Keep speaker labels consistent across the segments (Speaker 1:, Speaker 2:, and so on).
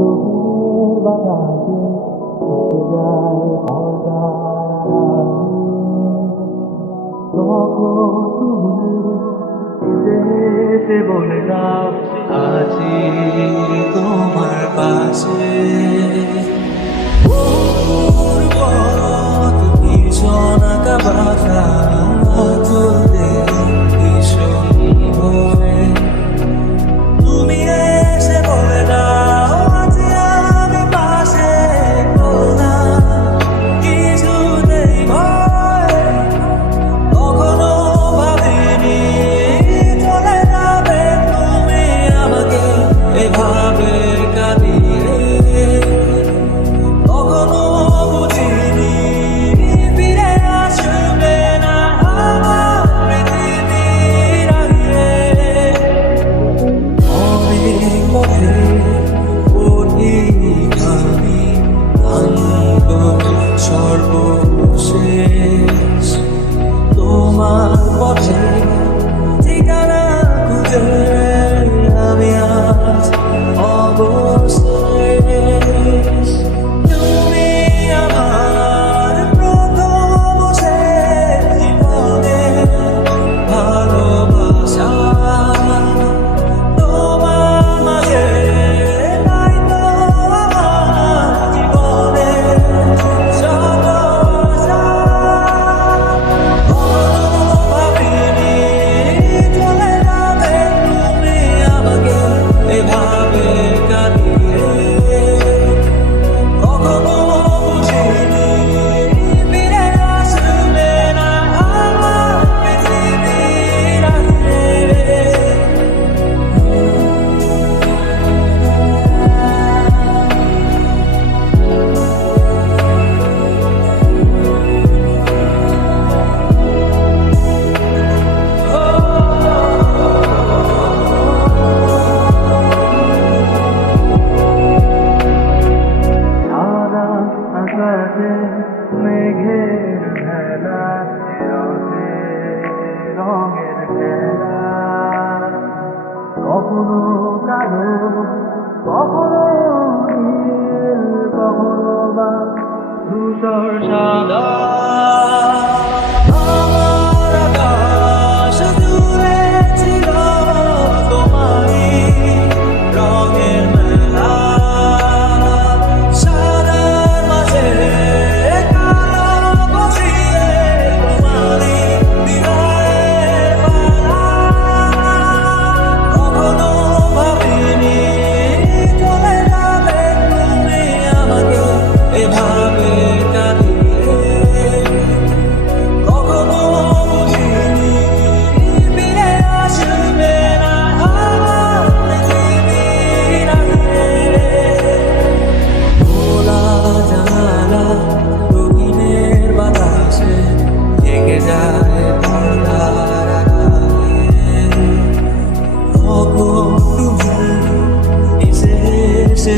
Speaker 1: চোখের বাতাসে থেকে যায় তখন তুমি এসে বলে দাও
Speaker 2: আছি তোমার পাশে কখনো কারও কখনো
Speaker 1: নীল কখনো বা ধূসর সাদা।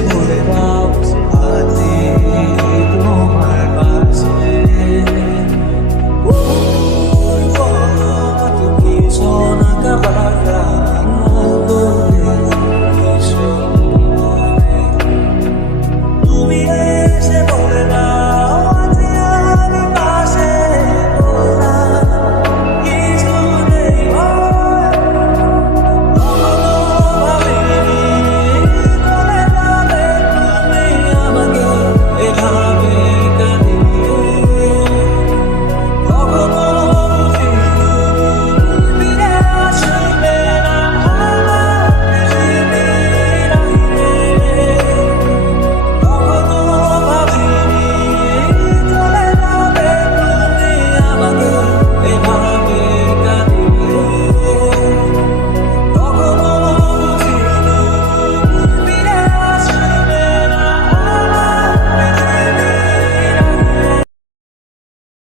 Speaker 2: ভরে পা